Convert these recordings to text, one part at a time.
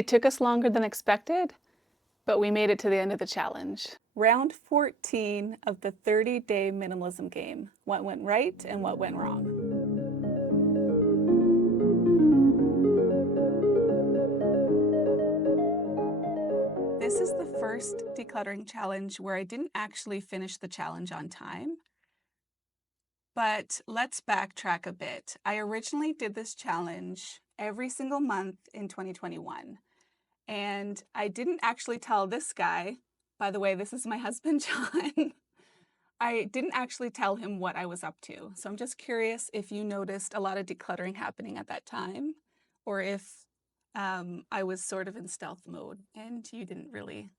It took us longer than expected, but we made it to the end of the challenge. Round 14 of the 30-day minimalism game. What went right and what went wrong? This is the first decluttering challenge where I didn't actually finish the challenge on time. But let's backtrack a bit. I originally did this challenge every single month in 2021. And I didn't actually tell this guy, by the way, this is my husband, John. I didn't actually tell him what I was up to. So I'm just curious if you noticed a lot of decluttering happening at that time, or if I was sort of in stealth mode and you didn't really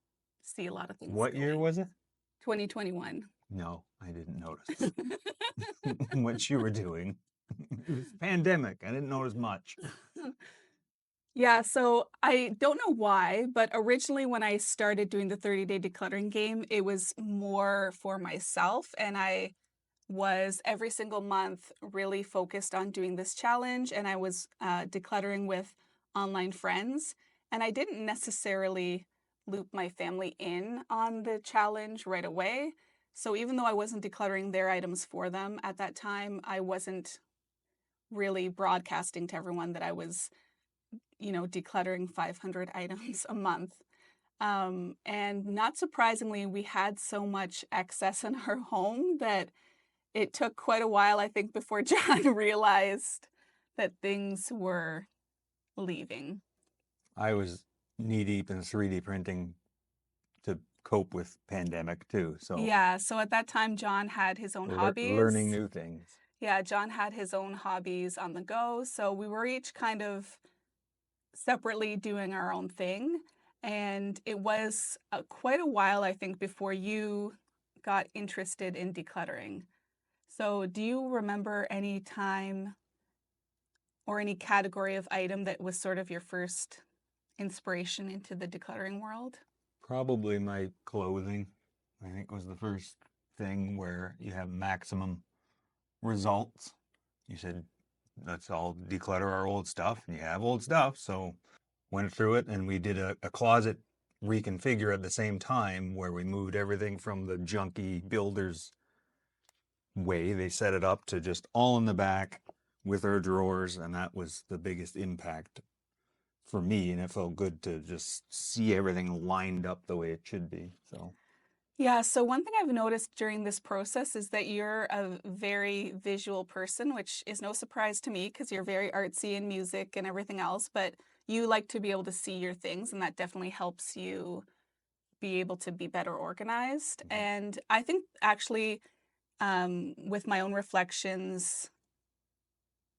see a lot of things What year going. was it? 2021. No, I didn't notice what you were doing. It was pandemic. I didn't notice much. Yeah, so I don't know why, but originally when I started doing the 30-day decluttering game, it was more for myself. And I was every single month really focused on doing this challenge. And I was decluttering with online friends. And I didn't necessarily loop my family in on the challenge right away. So even though I wasn't decluttering their items for them at that time, I wasn't really broadcasting to everyone that I was decluttering 500 items a month. And not surprisingly, we had so much excess in our home that it took quite a while, I think, before John realized that things were leaving. I was knee deep in 3D printing to cope with pandemic too. So Yeah, so at that time, John had his own learning hobbies. new things. Yeah, John had his own hobbies on the go. So we were each kind of separately doing our own thing. And it was quite a while, I think, before you got interested in decluttering. So, do you remember any time or any category of item that was sort of your first inspiration into the decluttering world? Probably my clothing, I think, was the first thing where you have maximum results. You said, let's all declutter our old stuff, and you have old stuff. So went through it, and we did a closet reconfigure at the same time where we moved everything from the junky builder's way. They set it up to just all in the back with our drawers, and that was the biggest impact for me. And it felt good to just see everything lined up the way it should be. So Yeah, so one thing I've noticed during this process is that you're a very visual person, which is no surprise to me because you're very artsy in music and everything else, but you like to be able to see your things, and that definitely helps you be able to be better organized. And I think actually, with my own reflections,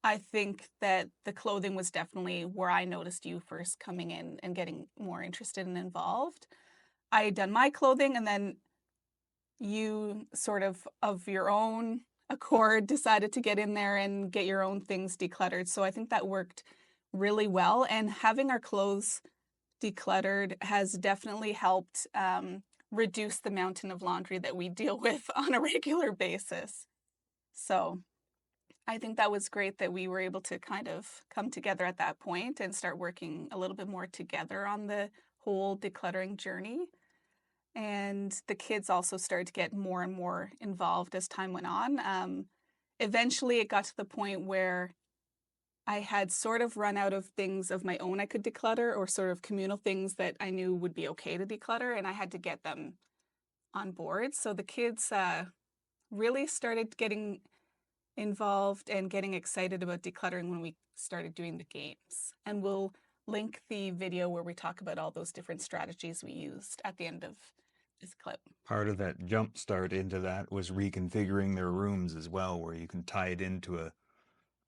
I think that the clothing was definitely where I noticed you first coming in and getting more interested and involved. I had done my clothing, and then you sort of your own accord decided to get in there and get your own things decluttered. So I think that worked really well. And having our clothes decluttered has definitely helped reduce the mountain of laundry that we deal with on a regular basis. So I think that was great that we were able to kind of come together at that point and start working a little bit more together on the whole decluttering journey. And the kids also started to get more and more involved as time went on. Eventually, it got to the point where I had sort of run out of things of my own I could declutter, or sort of communal things that I knew would be okay to declutter, and I had to get them on board. So the kids really started getting involved and getting excited about decluttering when we started doing the games. And we'll link the video where we talk about all those different strategies we used at the end of this clip. part of that jump start into that was reconfiguring their rooms as well, where you can tie it into a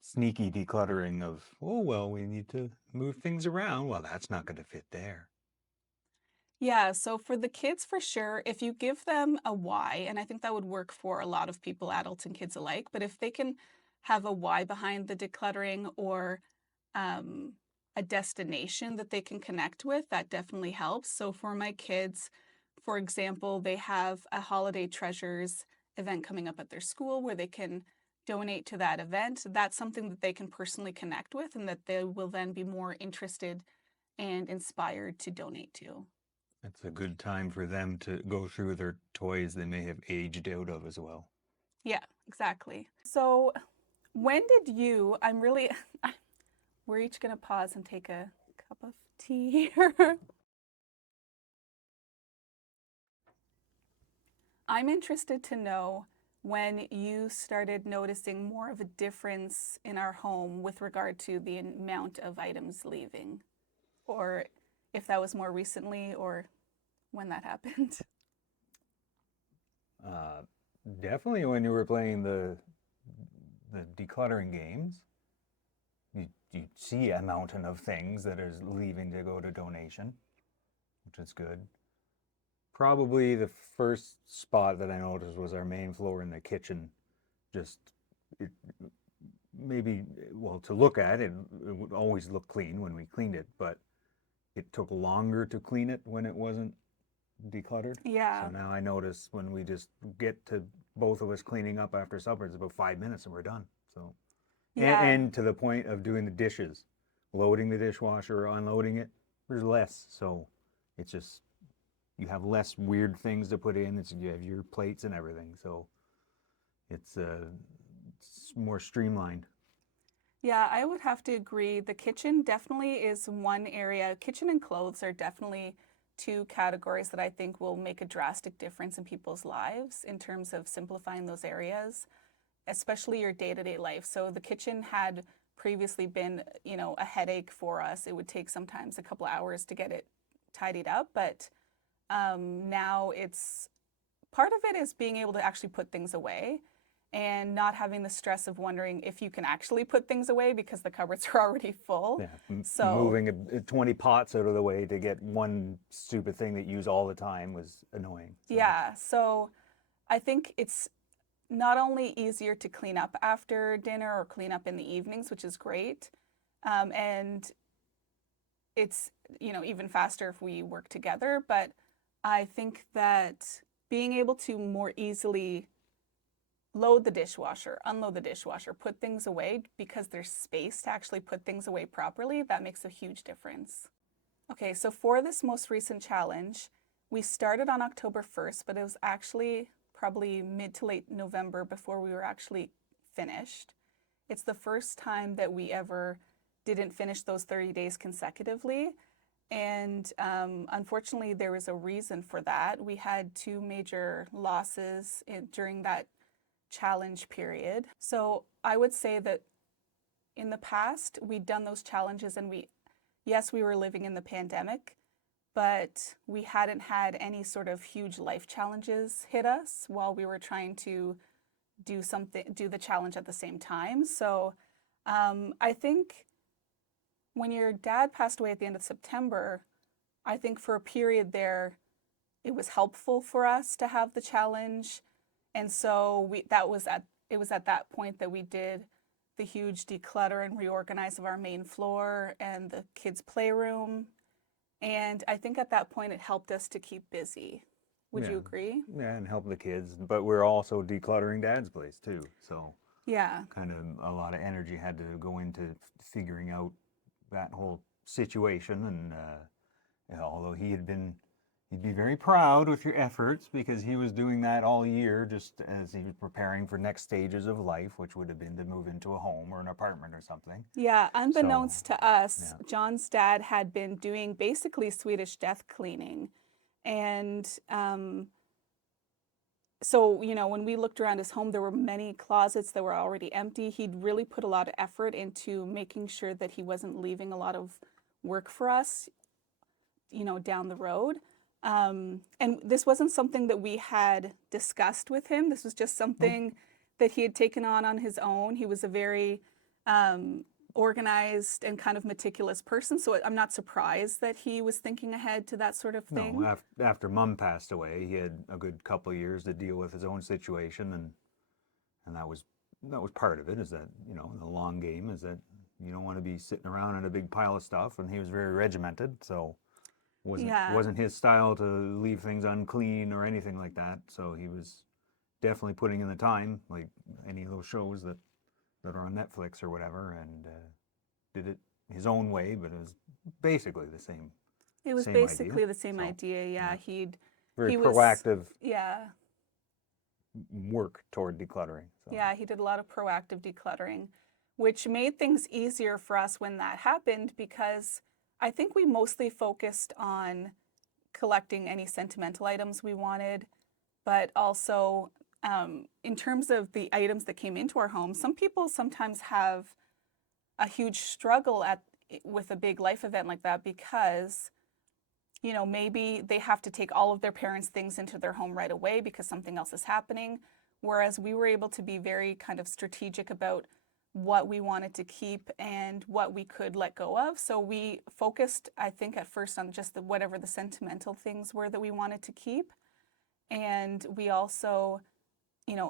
sneaky decluttering of, oh, well, we need to move things around. Well, that's not going to fit there. Yeah, so for the kids, for sure, if you give them a why, and I think that would work for a lot of people, adults and kids alike, but if they can have a why behind the decluttering, or um, a destination that they can connect with, that definitely helps. So for my kids, for example, they have a Holiday Treasures event coming up at their school where they can donate to that event. That's something that they can personally connect with, and that they will then be more interested and inspired to donate to. It's a good time for them to go through their toys they may have aged out of as well. Yeah, exactly. So, when did you, I'm really, we're each going to pause and take a cup of tea here. I'm interested to know when you started noticing more of a difference in our home with regard to the amount of items leaving, or if that was more recently or when that happened. Uh, Definitely when you were playing the decluttering games, you see a mountain of things that is leaving to go to donation, which is good. Probably the first spot that I noticed was our main floor in the kitchen. Just it, maybe, well, to look at it, it would always look clean when we cleaned it, but it took longer to clean it when it wasn't decluttered. So Yeah, now I notice when we just get to both of us cleaning up after supper, it's about 5 minutes and we're done. So, yeah, and to the point of doing the dishes, loading the dishwasher or unloading it, there's less. So it's just, you have less weird things to put in. You have your plates and everything. So it's more streamlined. yeah, I would have to agree. The kitchen definitely is one area. Kitchen and clothes are definitely two categories that I think will make a drastic difference in people's lives in terms of simplifying those areas, especially your day-to-day life. So the kitchen had previously been, a headache for us. It would take sometimes a couple hours to get it tidied up, but now it's part of it is being able to actually put things away and not having the stress of wondering if you can actually put things away because the cupboards are already full. Yeah, So, moving 20 pots out of the way to get one stupid thing that you use all the time was annoying. So yeah, so I think it's not only easier to clean up after dinner or clean up in the evenings, which is great, and it's, even faster if we work together, but I think that being able to more easily load the dishwasher, unload the dishwasher, put things away because there's space to actually put things away properly, that makes a huge difference. Okay, so for this most recent challenge, we started on October 1st, but it was actually probably mid to late November before we were actually finished. It's the first time that we ever didn't finish those 30 days consecutively. And unfortunately, there was a reason for that. We had two major losses during that challenge period. So I would say that in the past, we'd done those challenges and yes, we were living in the pandemic, but we hadn't had any sort of huge life challenges hit us while we were trying to do the challenge at the same time. So I think when your dad passed away at the end of September, I think for a period there, it was helpful for us to have the challenge. And so it was at that point that we did the huge declutter and reorganize of our main floor and the kids' playroom. And I think at that point it helped us to keep busy. Would yeah, you agree? yeah, and help the kids. But we're also decluttering Dad's place too. So Yeah. kind of a lot of energy had to go into figuring out that whole situation. And although he'd be very proud with your efforts because he was doing that all year just as he was preparing for next stages of life, which would have been to move into a home or an apartment or something. Yeah, So, unbeknownst to us, yeah. John's dad had been doing basically Swedish death cleaning. And so, when we looked around his home, there were many closets that were already empty. He'd really put a lot of effort into making sure that he wasn't leaving a lot of work for us, down the road. And this wasn't something that we had discussed with him. This was just Nope. something that he had taken on his own. He was a very organized and kind of meticulous person. So I'm not surprised that he was thinking ahead to that sort of No, thing. after Mom passed away, he had a good couple of years to deal with his own situation, and that was part of it. Is that the long game is that you don't want to be sitting around in a big pile of stuff, and he was very regimented, so Yeah. wasn't his style to leave things unclean or anything like that. So he was definitely putting in the time, like any of those shows that are on Netflix or whatever, and did it his own way, but it was basically the It was same idea. basically the same So idea. Yeah, yeah, he'd very he was proactive yeah. work toward decluttering. So Yeah, he did a lot of proactive decluttering, which made things easier for us when that happened because I think we mostly focused on collecting any sentimental items we wanted, but also in terms of the items that came into our home, some people sometimes have a huge struggle with a big life event like that because maybe they have to take all of their parents' things into their home right away because something else is happening. Whereas we were able to be very kind of strategic about what we wanted to keep and what we could let go of. So we focused, I think, at first on just whatever the sentimental things were that we wanted to keep. And we also,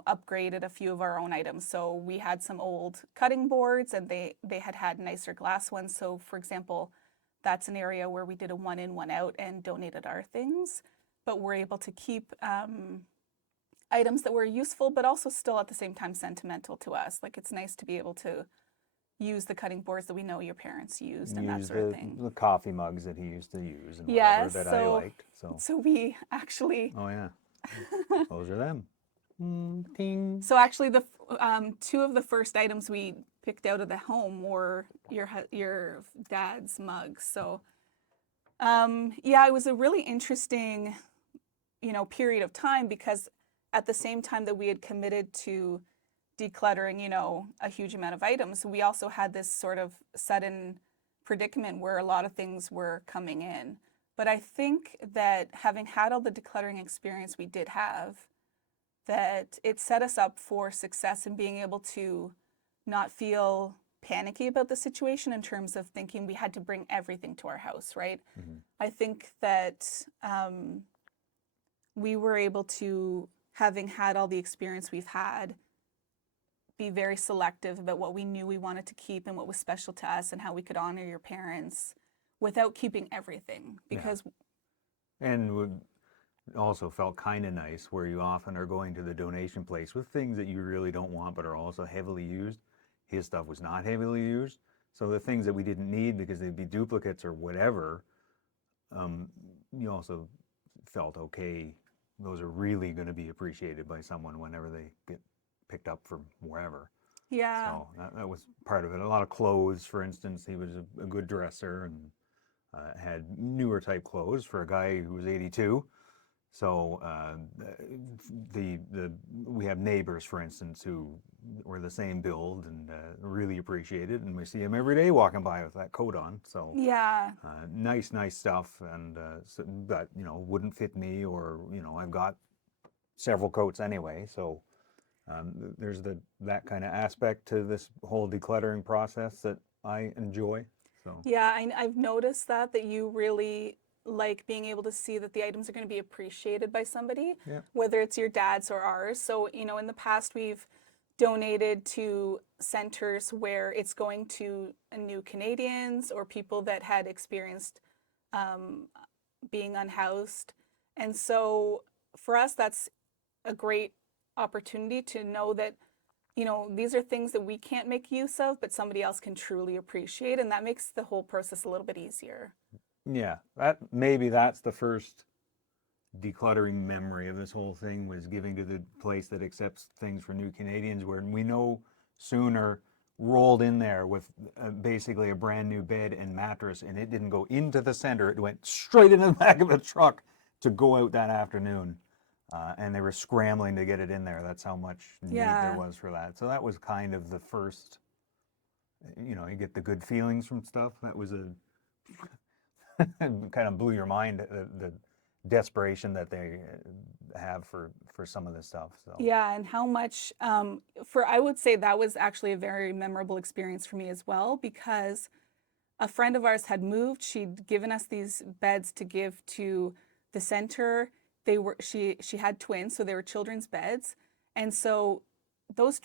upgraded a few of our own items. So we had some old cutting boards and they had nicer glass ones. So for example, that's an area where we did a one in, one out and donated our things. But we're able to keep items that were useful, but also still at the same time sentimental to us. Like it's nice to be able to use the cutting boards that we know your parents used and that use sort of thing. the coffee mugs that he used to use and whatever Yeah, that I liked. So so we actually oh yeah, those are them. Ting. so actually the two of the first items we picked out of the home were your dad's mugs. So yeah, it was a really interesting period of time because at the same time that we had committed to decluttering, a huge amount of items, we also had this sort of sudden predicament where a lot of things were coming in. But I think that having had all the decluttering experience we did have, that it set us up for success in being able to not feel panicky about the situation in terms of thinking we had to bring everything to our house, right? Mm-hmm. I think that we were able to, having had all the experience we've had, be very selective about what we knew we wanted to keep and what was special to us and how we could honor your parents without keeping everything. Because and also felt kind of nice where you often are going to the donation place with things that you really don't want but are also heavily used. His stuff was not heavily used, so the things that we didn't need because they'd be duplicates or whatever, you also felt okay, those are really going to be appreciated by someone whenever they get picked up from wherever. yeah, So that was part of it. A lot of clothes, for instance. He was a good dresser and had newer type clothes for a guy who was 82. So we have neighbors, for instance, who were the same build and really appreciate it, and we see him every day walking by with that coat on. So yeah, nice stuff, and but wouldn't fit me, or I've got several coats anyway. So there's that kind of aspect to this whole decluttering process that I enjoy. So yeah. I've noticed that you really like being able to see that the items are going to be appreciated by somebody, yeah, whether it's your dad's or ours. So, in the past, we've donated to centers where it's going to new Canadians or people that had experienced um, being unhoused. And so for us, that's a great opportunity to know that, these are things that we can't make use of, but somebody else can truly appreciate. And that makes the whole process a little bit easier. yeah, that's the first decluttering memory of this whole thing, was giving to the place that accepts things for new Canadians, where we no sooner rolled in there with basically a brand new bed and mattress, and it didn't go into the center, it went straight into the back of the truck to go out that afternoon. And they were scrambling to get it in there. That's how much need there Yeah. was for that. So that was kind of the first, you get the good feelings from stuff. That was a kind of blew your mind, the desperation that they have for some of this stuff. So Yeah, and how much I would say that was actually a very memorable experience for me as well because a friend of ours had moved. She'd given us these beds to give to the center. She had twins, so they were children's beds. And so those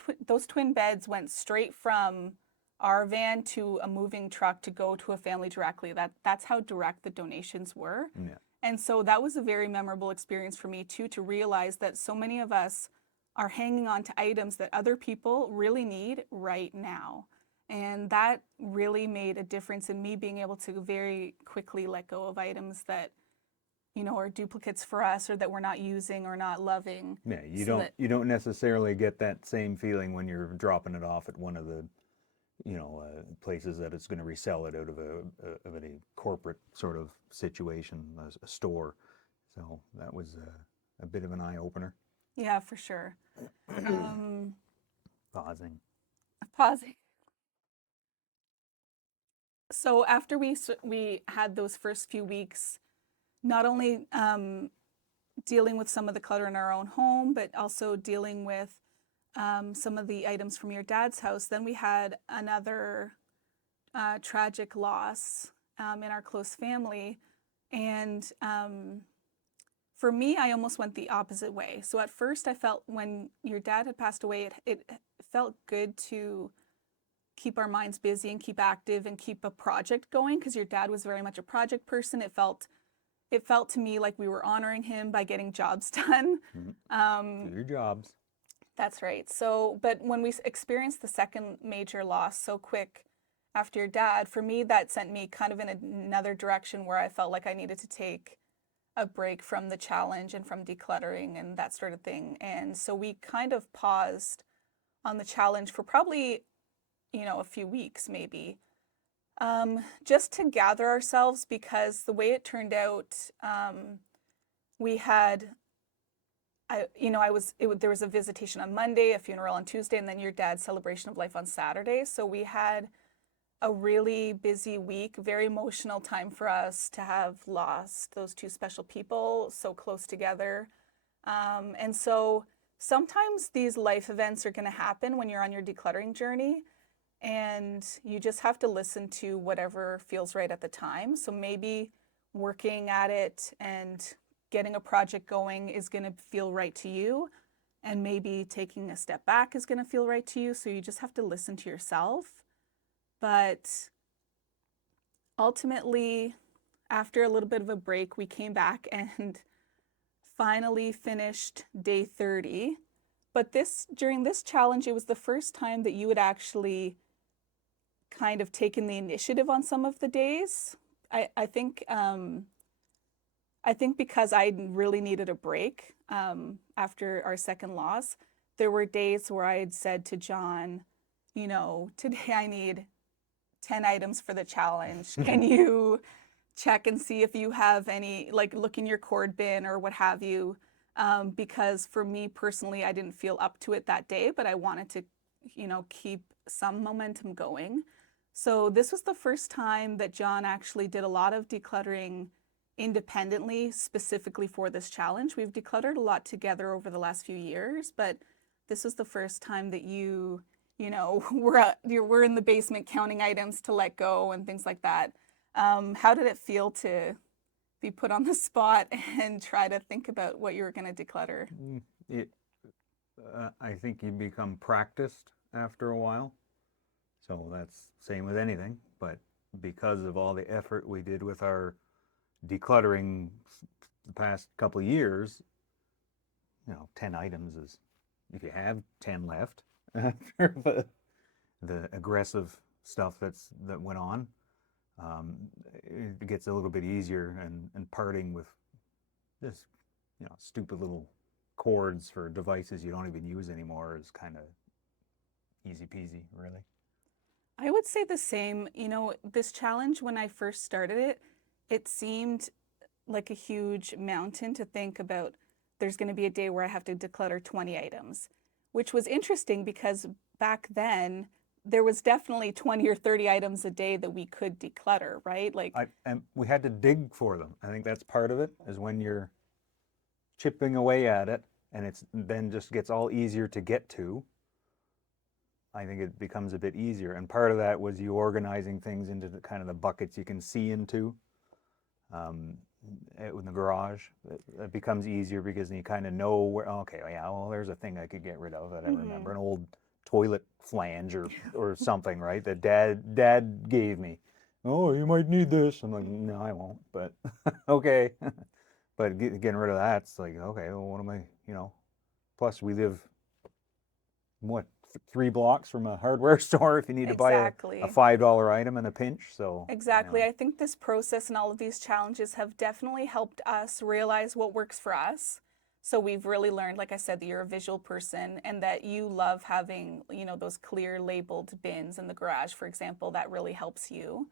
twin beds went straight from our van to a moving truck to go to a family directly. That's how direct the donations were. yeah, And so that was a very memorable experience for me too, to realize that so many of us are hanging on to items that other people really need right now. And that really made a difference in me being able to very quickly let go of items that, are duplicates for us or that we're not using or not loving. Yeah, So that, you don't necessarily get that same feeling when you're dropping it off at one of the places that it's going to resell it out of a corporate sort of situation, a store. So that was a bit of an eye opener. yeah, for sure. Um, Pausing. Pausing. So after we had those first few weeks, not only dealing with some of the clutter in our own home, but also dealing with some of the items from your dad's house, then we had another tragic loss in our close family. And for me, I almost went the opposite way. So at first, I felt when your dad had passed away, it felt good to keep our minds busy and keep active and keep a project going because your dad was very much a project person. It felt to me like we were honoring him by getting jobs done. Do your jobs. That's right. So, but when we experienced the second major loss so quick after your dad, for me, that sent me kind of in another direction where I felt like I needed to take a break from the challenge and from decluttering and that sort of thing. And so we kind of paused on the challenge for probably, a few weeks maybe, just to gather ourselves because the way it turned out, we had there was a visitation on Monday, a funeral on Tuesday, and then your dad's celebration of life on Saturday. So we had a really busy week, very emotional time for us to have lost those two special people so close together. And so sometimes these life events are going to happen when you're on your decluttering journey, and you just have to listen to whatever feels right at the time. So maybe working at it and getting a project going is going to feel right to you, and maybe taking a step back is going to feel right to you. So you just have to listen to yourself. But ultimately, after a little bit of a break, we came back and finally finished day 30. But during this challenge, it was the first time that you had actually kind of taken the initiative on some of the days. I think because I really needed a break after our second loss, there were days where I had said to John, today I need 10 items for the challenge. Can you check and see if you have any, like look in your cord bin or what have you? Because for me personally, I didn't feel up to it that day, but I wanted to, keep some momentum going. So this was the first time that John actually did a lot of decluttering independently, specifically for this challenge. We've decluttered a lot together over the last few years, but this was the first time that we're in the basement counting items to let go and things like that. How did it feel to be put on the spot and try to think about what you were going to declutter? It, I think you become practiced after a while. So that's same with anything. But because of all the effort we did with our decluttering the past couple of years, 10 items is, if you have 10 left after the aggressive stuff that went on, it gets a little bit easier, and parting with this, stupid little cords for devices you don't even use anymore is kind of easy peasy, really. I would say the same. This challenge, when I first started it, it seemed like a huge mountain to think about. There's going to be a day where I have to declutter 20 items, which was interesting because back then there was definitely 20 or 30 items a day that we could declutter, right? Like, And we had to dig for them. I think that's part of it, is when you're chipping away at it and it's then just gets all easier to get to. I think it becomes a bit easier. And part of that was you organizing things into the kind of the buckets you can see into. In the garage, it becomes easier because you kind of know where, okay, yeah, well, there's a thing I could get rid of that I remember, an old toilet flange or something, right? That dad gave me. Oh, you might need this. I'm like, no, I won't, but okay. But getting rid of that, it's like, okay, well, what am I, plus we live, what, 3 blocks from a hardware store if you need to buy a Exactly. $5 item in a pinch. So, Exactly. I think this process and all of these challenges have definitely helped us realize what works for us. So we've really learned, like I said, that you're a visual person and that you love having, those clear labeled bins in the garage, for example, that really helps you.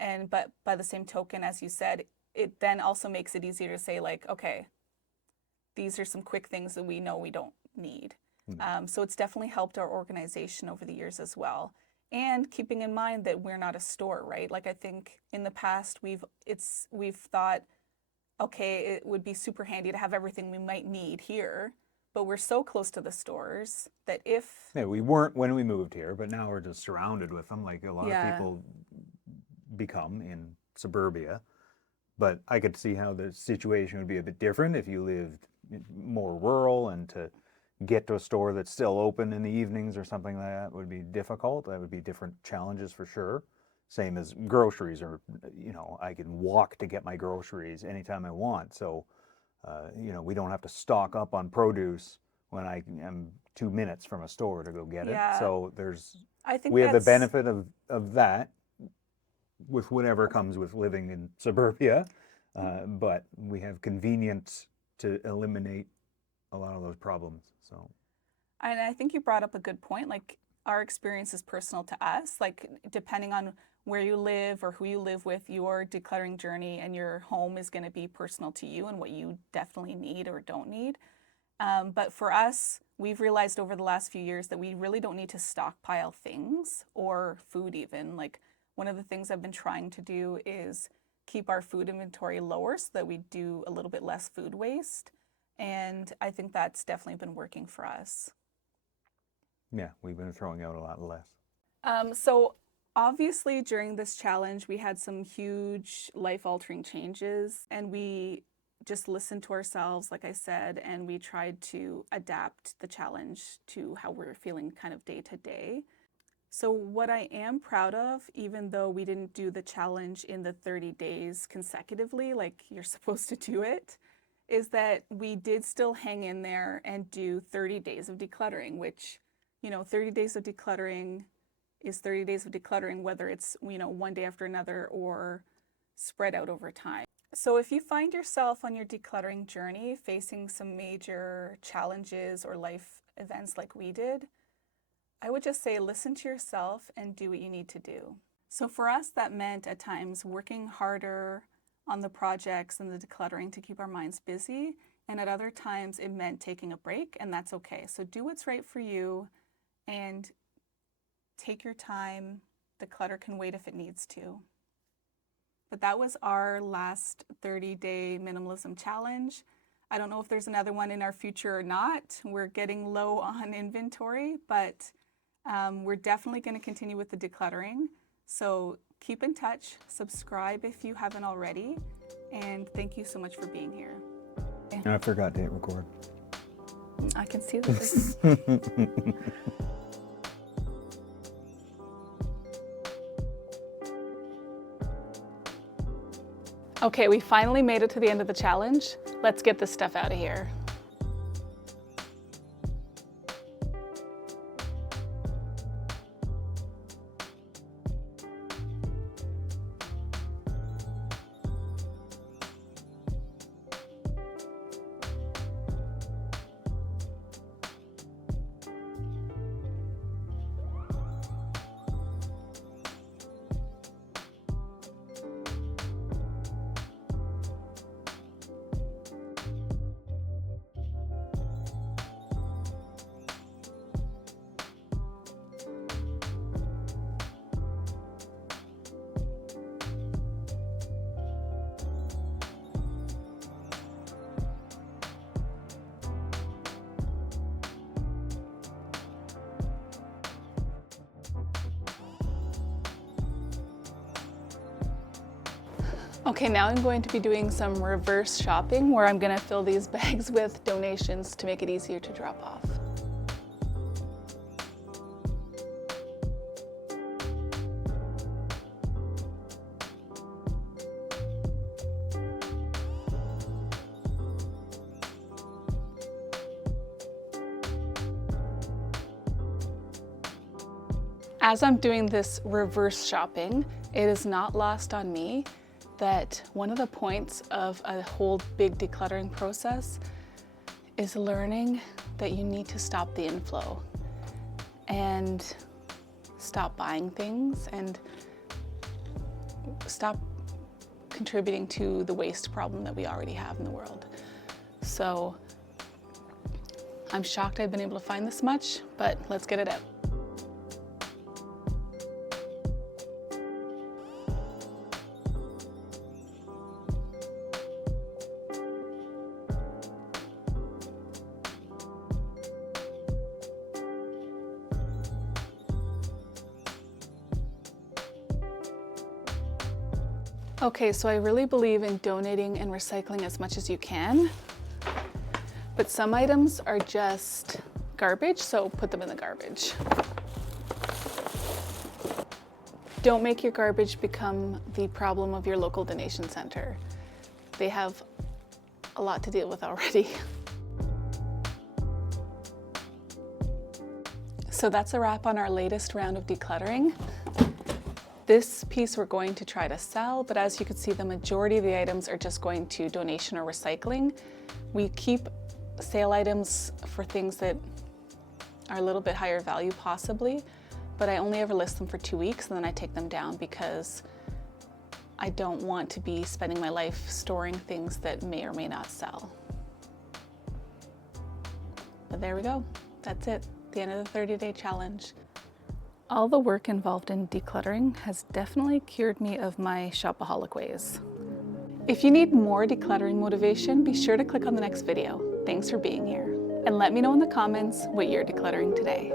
And but by the same token, as you said, it then also makes it easier to say like, okay, these are some quick things that we know we don't need. So it's definitely helped our organization over the years as well. And keeping in mind that we're not a store, right? Like I think in the past we've thought, okay, it would be super handy to have everything we might need here, but we're so close to the stores that if yeah, we weren't when we moved here, but now we're just surrounded with them like a lot of yeah, people become in suburbia. But I could see how the situation would be a bit different if you lived more rural, and to get to a store that's still open in the evenings or something like that would be difficult. That would be different challenges for sure. Same as groceries, or I can walk to get my groceries anytime I want. So we don't have to stock up on produce when I am 2 minutes from a store to go get it. yeah, So I think we have the that's benefit of that, with whatever comes with living in suburbia, but we have convenience to eliminate a lot of those problems. So, and I think you brought up a good point. Like our experience is personal to us. Like depending on where you live or who you live with, your decluttering journey and your home is going to be personal to you and what you definitely need or don't need. But for us, we've realized over the last few years that we really don't need to stockpile things or food, even. Like, one of the things I've been trying to do is keep our food inventory lower so that we do a little bit less food waste. And I think that's definitely been working for us. yeah, we've been throwing out a lot less. So, obviously, during this challenge, we had some huge life altering changes, and we just listened to ourselves, like I said, and we tried to adapt the challenge to how we're feeling kind of day to day. So, what I am proud of, even though we didn't do the challenge in the 30 days consecutively, like you're supposed to do it, is that we did still hang in there and do 30 days of decluttering, which, 30 days of decluttering is 30 days of decluttering, whether it's, one day after another or spread out over time. So if you find yourself on your decluttering journey facing some major challenges or life events like we did, I would just say listen to yourself and do what you need to do. So for us, that meant at times working harder on the projects and the decluttering to keep our minds busy. And at other times, it meant taking a break, and that's okay. So do what's right for you and take your time. The clutter can wait if it needs to. But that was our last 30-day minimalism challenge. I don't know if there's another one in our future or not. We're getting low on inventory, but we're definitely going to continue with the decluttering. So keep in touch, subscribe if you haven't already, and thank you so much for being here. I forgot to hit record. I can see this. Okay, we finally made it to the end of the challenge. Let's get this stuff out of here. Okay, now I'm going to be doing some reverse shopping where I'm going to fill these bags with donations to make it easier to drop off. As I'm doing this reverse shopping, it is not lost on me that one of the points of a whole big decluttering process is learning that you need to stop the inflow and stop buying things and stop contributing to the waste problem that we already have in the world. So I'm shocked I've been able to find this much, but let's get it out. Okay, so I really believe in donating and recycling as much as you can, but some items are just garbage, so put them in the garbage. Don't make your garbage become the problem of your local donation center. They have a lot to deal with already. So that's a wrap on our latest round of decluttering. This piece we're going to try to sell, but as you can see, the majority of the items are just going to donation or recycling. We keep sale items for things that are a little bit higher value possibly, but I only ever list them for 2 weeks and then I take them down because I don't want to be spending my life storing things that may or may not sell. But there we go. That's it. The end of the 30-day challenge. All the work involved in decluttering has definitely cured me of my shopaholic ways. If you need more decluttering motivation, be sure to click on the next video. Thanks for being here. And let me know in the comments what you're decluttering today.